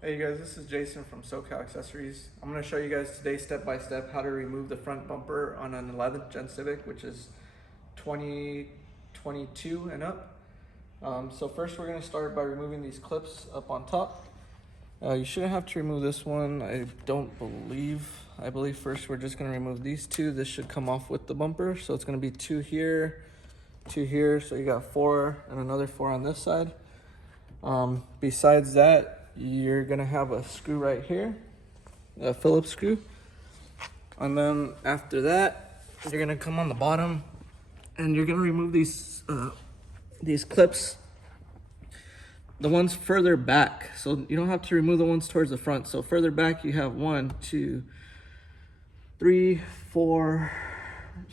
Hey you guys, this is Jason from SoCal Accessories. I'm going to show you guys today step by step how to remove the front bumper on an 11th Gen Civic, which is 2022 and up. So first we're going to start by removing these clips up on top. You shouldn't have to remove this one, I believe first we're just going to remove these two. This should come off with the bumper, so it's going to be two here, so you got 4 and another 4 on this side. Besides that, you're gonna have a screw right here, a Phillips screw, and then after that you're gonna come on the bottom and you're gonna remove these clips, the ones further back. So you don't have to remove the ones towards the front. So further back you have 1, 2, 3, 4.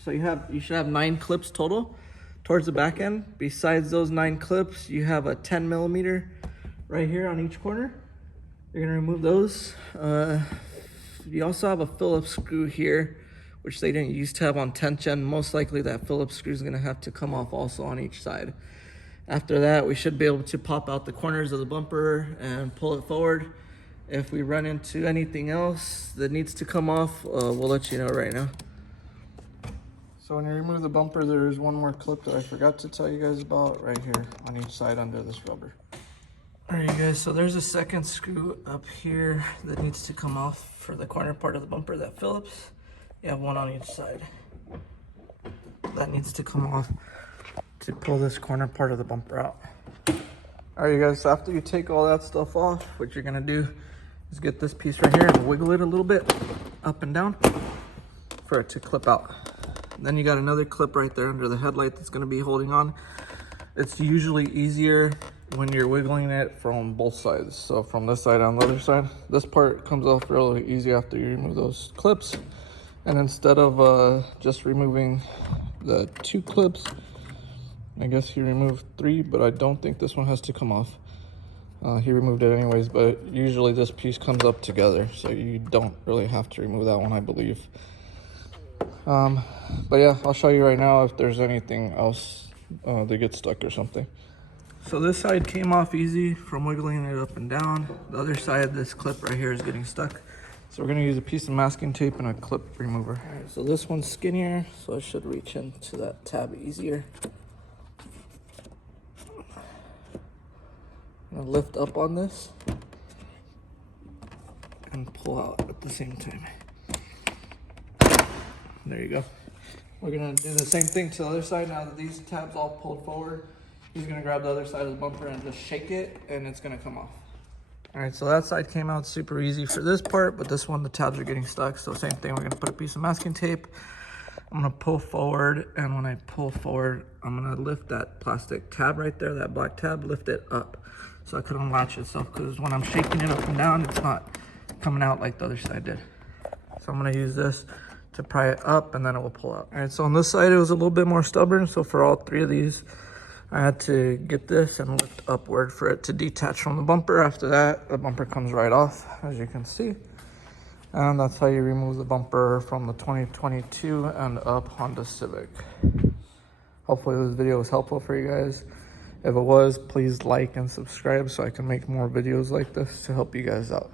So you should have 9 clips total towards the back end. Besides those 9 clips, you have a 10 millimeter right here on each corner. You're gonna remove those. You also have a Phillips screw here, which they didn't used to have on 10th Gen. Most likely that Phillips screw is gonna have to come off also on each side. After that, we should be able to pop out the corners of the bumper and pull it forward. If we run into anything else that needs to come off, we'll let you know right now. So when you remove the bumper, there is one more clip that I forgot to tell you guys about right here on each side under this rubber. All right, you guys, so there's a second screw up here that needs to come off for the corner part of the bumper, that Phillips. You have 1 on each side. That needs to come off to pull this corner part of the bumper out. All right, you guys, so after you take all that stuff off, what you're gonna do is get this piece right here and wiggle it a little bit up and down for it to clip out. Then you got another clip right there under the headlight that's gonna be holding on. It's usually easier when you're wiggling it from both sides. So from this side and the other side, this part comes off really easy after you remove those clips. And instead of just removing the 2 clips, I guess he removed 3, but I don't think this one has to come off. He removed it anyways, but usually this piece comes up together, so you don't really have to remove that one, I believe. But yeah, I'll show you right now if there's anything else that gets stuck or something. So this side came off easy from wiggling it up and down. The other side, this clip right here is getting stuck. So we're gonna use a piece of masking tape and a clip remover. All right, so this one's skinnier, so it should reach into that tab easier. I'm gonna lift up on this and pull out at the same time. There you go. We're gonna do the same thing to the other side. Now that these tabs all pulled forward, he's gonna grab the other side of the bumper and just shake it, and it's gonna come off. All right, so that side came out super easy for this part, but this one, the tabs are getting stuck. So same thing, we're gonna put a piece of masking tape. I'm gonna pull forward, and when I pull forward, I'm gonna lift that plastic tab right there, that black tab, lift it up so it could unlatch itself, because when I'm shaking it up and down, it's not coming out like the other side did. So I'm gonna use this to pry it up, and then it will pull out. All right, so on this side, it was a little bit more stubborn. So for all 3 of these, I had to get this and lift upward for it to detach from the bumper. After that, the bumper comes right off, as you can see. And that's how you remove the bumper from the 2022 and up Honda Civic. Hopefully this video was helpful for you guys. If it was, please like and subscribe so I can make more videos like this to help you guys out.